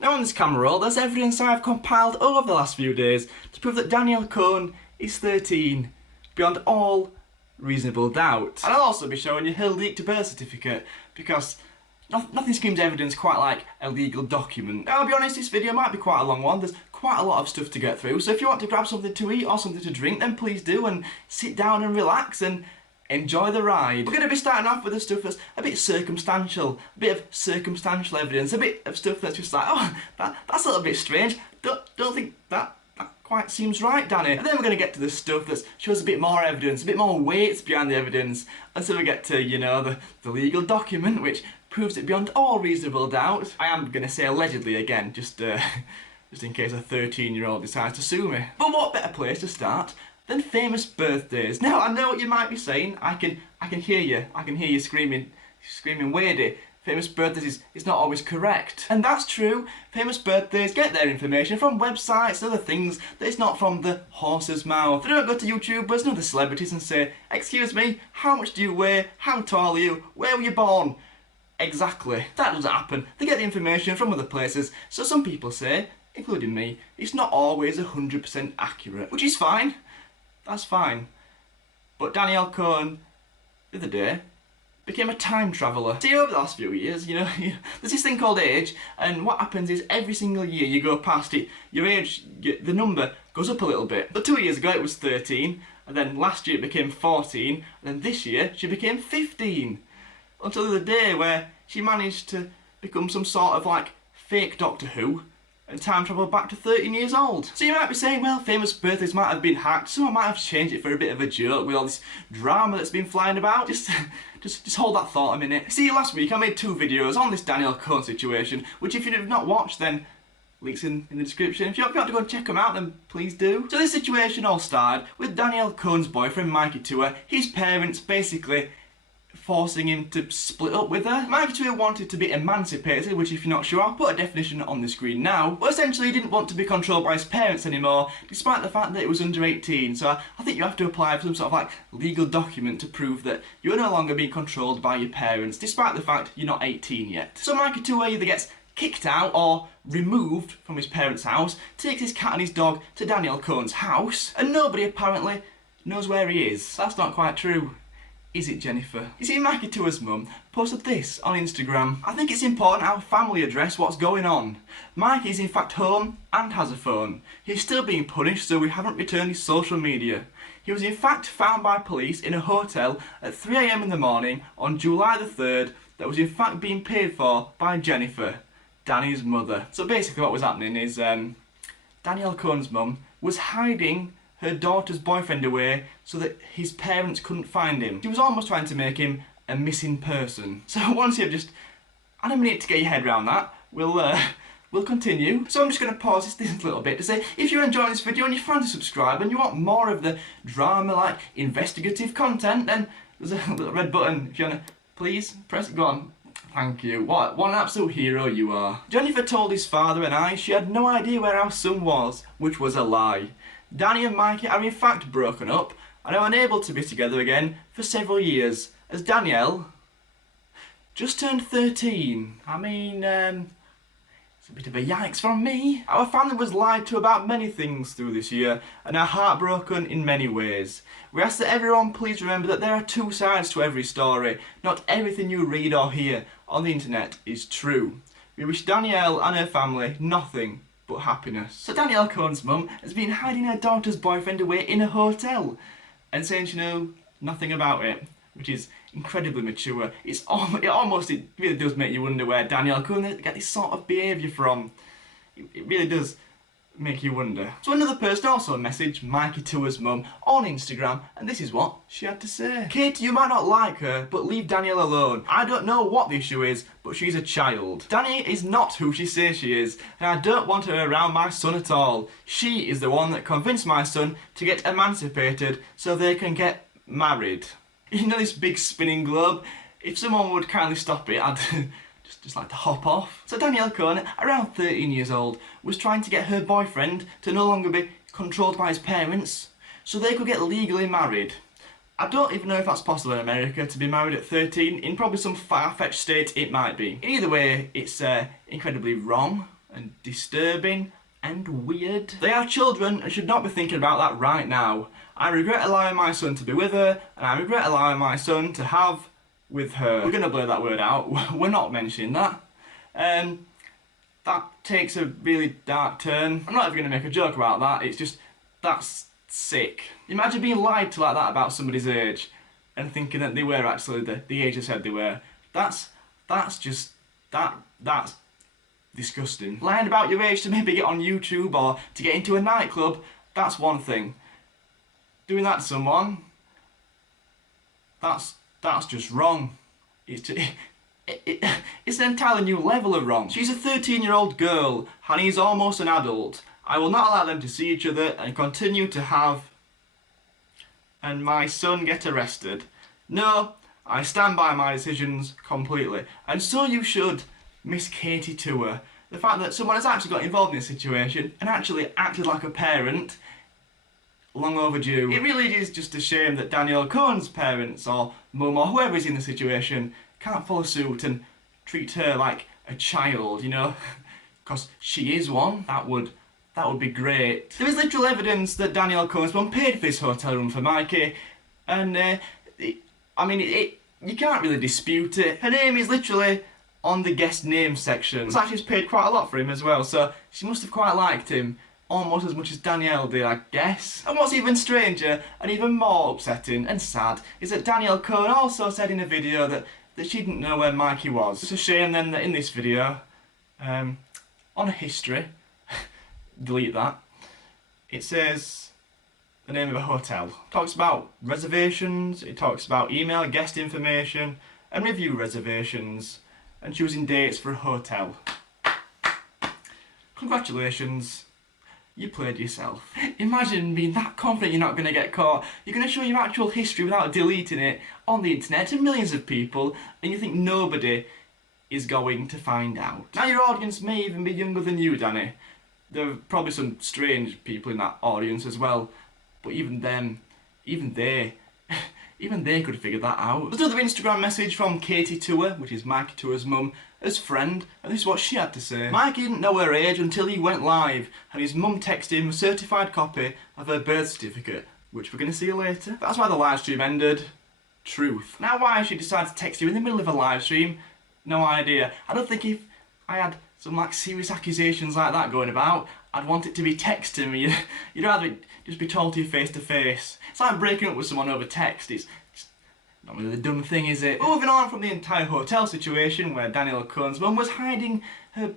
Now on this camera roll, there's evidence I've compiled over the last few days to prove that Danielle Cohn is 13, beyond all reasonable doubt. And I'll also be showing you her leaked birth certificate, because nothing screams evidence quite like a legal document. Now, I'll be honest, this video might be quite a long one. There's quite a lot of stuff to get through, so if you want to grab something to eat or something to drink, then please do, and sit down and relax and enjoy the ride. We're going to be starting off with the stuff that's a bit circumstantial, a bit of circumstantial evidence, a bit of stuff that's just like, oh, that's a little bit strange. Don't think that quite seems right, Danny. And then we're going to get to the stuff that shows a bit more evidence, a bit more weight behind the evidence, until we get to, you know, the legal document, which proves it beyond all reasonable doubt. I am going to say allegedly again, just in case a 13-year-old decides to sue me. But what better place to start than famous birthdays? Now, I know what you might be saying. I can hear you. I can hear you screaming, Wadey. Famous birthdays is not always correct. And that's true. Famous birthdays get their information from websites and other things that it's not from the horse's mouth. They don't go to YouTubers and other celebrities and say, excuse me, how much do you weigh? How tall are you? Where were you born? Exactly. That doesn't happen. They get the information from other places. So some people say, including me, it's not always 100% accurate. Which is fine. That's fine. But Danielle Cohn, the other day, became a time traveller. See, over the last few years, you know, there's this thing called age, and what happens is every single year you go past it, your age, the number goes up a little bit. But 2 years ago it was 13, and then last year it became 14, and then this year she became 15. Until the other day where she managed to become some sort of like fake Doctor Who, and time travel back to 13 years old. So you might be saying, well, famous birthdays might have been hacked, someone might have changed it for a bit of a joke with all this drama that's been flying about. Just hold that thought a minute. See, last week I made 2 videos on this Danielle Cohn situation, which if you've not watched, then links in the description. If you want to go and check them out, then please do. So this situation all started with Danielle Cohn's boyfriend, Mikey Tua, his parents basically forcing him to split up with her. Mikey Tua wanted to be emancipated, which if you're not sure, I'll put a definition on the screen now. But essentially he didn't want to be controlled by his parents anymore, despite the fact that it was under 18. So I think you have to apply for some sort of like legal document to prove that you're no longer being controlled by your parents, despite the fact you're not 18 yet. So Mikey Tua either gets kicked out or removed from his parents' house, takes his cat and his dog to Danielle Cohn's house, and nobody apparently knows where he is. That's not quite true. Is it, Jennifer? You see, Mikey Tua's mum posted this on Instagram. I think it's important our family address what's going on. Mikey is in fact home and has a phone. He's still being punished, so we haven't returned his social media. He was in fact found by police in a hotel at 3 AM in the morning on July the 3rd that was in fact being paid for by Jennifer, Danny's mother. So basically what was happening is Danielle Cohn's mum was hiding her daughter's boyfriend away so that his parents couldn't find him. She was almost trying to make him a missing person. So once you've just had a minute to get your head around that, we'll continue. So I'm just going to pause this little bit to say, if you're enjoying this video and you're trying to subscribe and you want more of the drama, like investigative content, then there's a little red button. If you want to, please press it. Go on. Thank you. What an absolute hero you are. Jennifer told his father and I she had no idea where our son was, which was a lie. Danny and Mikey are in fact broken up and are unable to be together again for several years, as Danielle just turned 13. I mean, it's a bit of a yikes from me. Our family was lied to about many things through this year and are heartbroken in many ways. We ask that everyone please remember that there are 2 sides to every story. Not everything you read or hear on the internet is true. We wish Danielle and her family nothing but happiness. So Danielle Cohn's mum has been hiding her daughter's boyfriend away in a hotel and saying she knows nothing about it, which is incredibly mature. It really does make you wonder where Danielle Cohn get this sort of behaviour from. It really does make you wonder. So another person also messaged Mikey Tua's mum on Instagram, and this is what she had to say. Kate, you might not like her, but leave Danielle alone. I don't know what the issue is, but she's a child. Danny is not who she says she is, and I don't want her around my son at all. She is the one that convinced my son to get emancipated so they can get married. You know this big spinning globe? If someone would kindly stop it, I'd just like to hop off. So Danielle Cohn, around 13 years old, was trying to get her boyfriend to no longer be controlled by his parents so they could get legally married. I don't even know if that's possible in America, to be married at 13. In probably some far-fetched state it might be. Either way, it's incredibly wrong. and disturbing and weird. They are children and should not be thinking about that right now. I regret allowing my son to be with her, and I regret allowing my son to have with her. We're going to blur that word out. We're not mentioning that. That takes a really dark turn. I'm not even going to make a joke about that. It's just, that's sick. Imagine being lied to like that about somebody's age and thinking that they were actually the age they said they were. That's disgusting. Lying about your age to maybe get on YouTube or to get into a nightclub, that's one thing. Doing that to someone, that's just wrong. It's an entirely new level of wrong. She's a 13-year-old girl and he's almost an adult. I will not allow them to see each other and continue to have and my son get arrested. No, I stand by my decisions completely. And so you should, Miss Mikey Tua. The fact that someone has actually got involved in this situation and actually acted like a parent, long overdue. It really is just a shame that Danielle Cohn's parents or mum or whoever is in the situation can't follow suit and treat her like a child, you know, because she is one. That would be great. There is literal evidence that Danielle Cohn's mum paid for this hotel room for Mikey, and you can't really dispute it. Her name is literally on the guest name section. It's like she's paid quite a lot for him as well, so she must have quite liked him almost as much as Danielle did, I guess. And what's even stranger and even more upsetting and sad is that Danielle Cohn also said in a video that she didn't know where Mikey was. It's a shame then that in this video, on a history, delete that, it says the name of a hotel. It talks about reservations, it talks about email, guest information, and review reservations, and choosing dates for a hotel. Congratulations, you played yourself. Imagine being that confident you're not going to get caught. You're going to show your actual history without deleting it on the internet to millions of people, and you think nobody is going to find out. Now your audience may even be younger than you, Danny. There are probably some strange people in that audience as well, but even they could figure that out. There's another Instagram message from Mikey Tua, which is Mikey Tua's mum, as friend, and this is what she had to say. Mikey didn't know her age until he went live, and his mum texted him a certified copy of her birth certificate, which we're going to see later. That's why the live stream ended. Truth. Now why she decided to text you in the middle of a live stream, no idea. I don't think if I had some like serious accusations like that going about, I'd want it to be text to me. You'd rather just be told to you face to face. It's like breaking up with someone over text. It's not really the dumb thing, is it? But moving on from the entire hotel situation where Danielle Cohn's mum was hiding her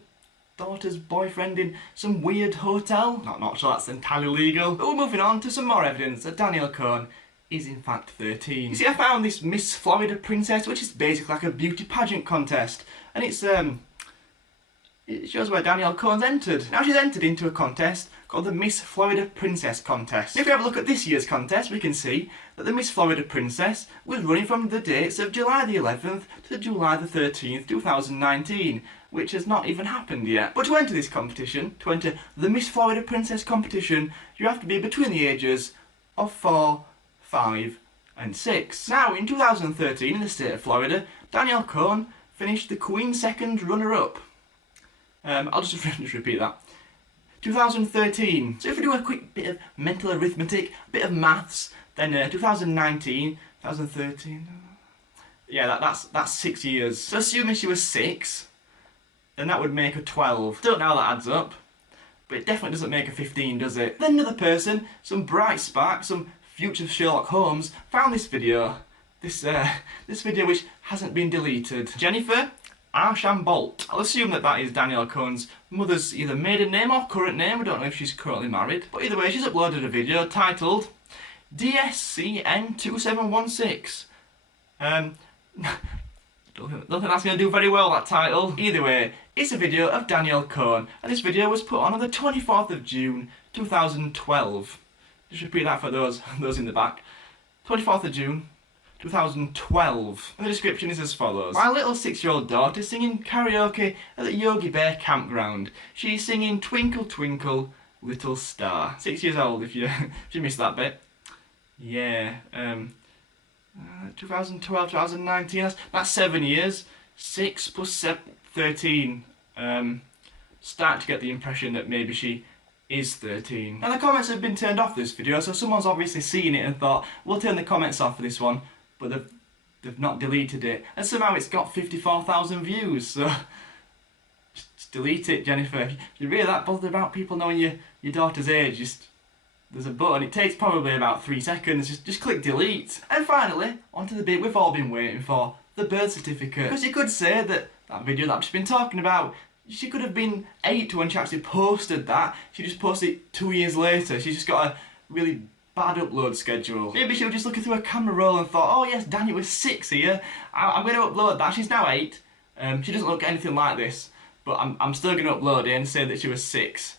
daughter's boyfriend in some weird hotel. Not sure that's entirely legal. But we're moving on to some more evidence that Danielle Cohn is in fact 13. You see, I found this Miss Florida Princess, which is basically like a beauty pageant contest, and it shows where Danielle Cohn's entered. Now she's entered into a contest called the Miss Florida Princess Contest. If we have a look at this year's contest, we can see that the Miss Florida Princess was running from the dates of July the 11th to July the 13th, 2019, which has not even happened yet. But to enter this competition, to enter the Miss Florida Princess competition, you have to be between the ages of 4, 5 and 6. Now, in 2013, in the state of Florida, Danielle Cohn finished the Queen's second runner-up. I'll just repeat that. 2013. So if we do a quick bit of mental arithmetic, a bit of maths, then 2019, 2013. Yeah, that's 6 years. So assuming she was 6, then that would make her 12. Don't know how that adds up, but it definitely doesn't make her 15, does it? Then another person, some bright spark, some future Sherlock Holmes, found this video. This video which hasn't been deleted. Jennifer Archambault. I'll assume that is Danielle Cohn's mother's either maiden name or current name. I don't know if she's currently married. But either way, she's uploaded a video titled DSCN2716. Don't think that's going to do very well, that title. Either way, it's a video of Danielle Cohn, and this video was put on the 24th of June 2012. Just repeat that for those in the back. 24th of June 2012. And the description is as follows. My little 6-year-old daughter is singing karaoke at the Yogi Bear campground. She's singing Twinkle Twinkle Little Star. 6 years old if you missed that bit. Yeah, 2012, 2019, that's 7 years. 6 plus 13, starting to get the impression that maybe she is 13. Now the comments have been turned off for this video, so someone's obviously seen it and thought, we'll turn the comments off for this one, but they've not deleted it. And somehow it's got 54,000 views, so just delete it, Jennifer. If you're really that bothered about people knowing your daughter's age, there's a button. It takes probably about 3 seconds. Just click delete. And finally, onto the bit we've all been waiting for, the birth certificate. Because you could say that video that I've just been talking about, she could have been 8 when she actually posted that. She just posted it 2 years later. She's just got a really bad upload schedule. Maybe she was just looking through a camera roll and thought, oh yes, Daniel was 6 here. I'm going to upload that. She's now 8. She doesn't look anything like this, but I'm still going to upload it and say that she was 6.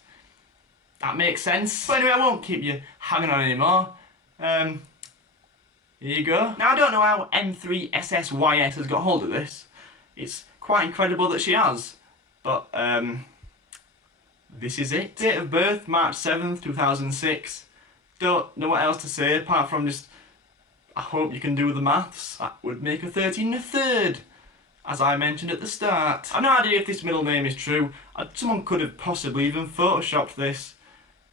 That makes sense. But anyway, I won't keep you hanging on anymore. Here you go. Now I don't know how M3SSYS has got hold of this. It's quite incredible that she has. But this is it. Date of birth, March 7th, 2006. Don't know what else to say apart from just, I hope you can do the maths. That would make her 13 1/3, as I mentioned at the start. I've no idea if this middle name is true. Someone could have possibly even photoshopped this,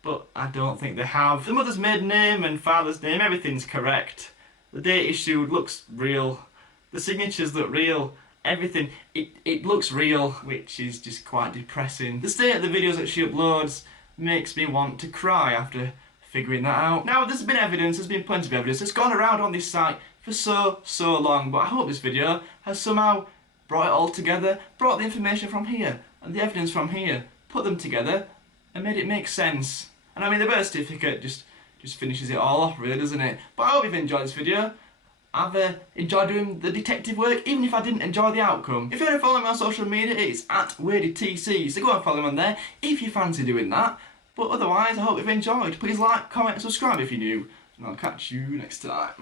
but I don't think they have. The mother's maiden name and father's name, everything's correct. The date issued looks real. The signatures look real. Everything, it looks real, which is just quite depressing. The state of the videos that she uploads makes me want to cry after figuring that out. Now there's been plenty of evidence that's gone around on this site for so long, but I hope this video has somehow brought it all together, brought the information from here and the evidence from here, put them together and made it make sense. And I mean the birth certificate just finishes it all off really, doesn't it? But I hope you've enjoyed this video. I've enjoyed doing the detective work, even if I didn't enjoy the outcome. If you want to follow me on social media, it's at WadeyTC, so go and follow me on there if you fancy doing that. But otherwise, I hope you've enjoyed. Please like, comment and subscribe if you're new, and I'll catch you next time.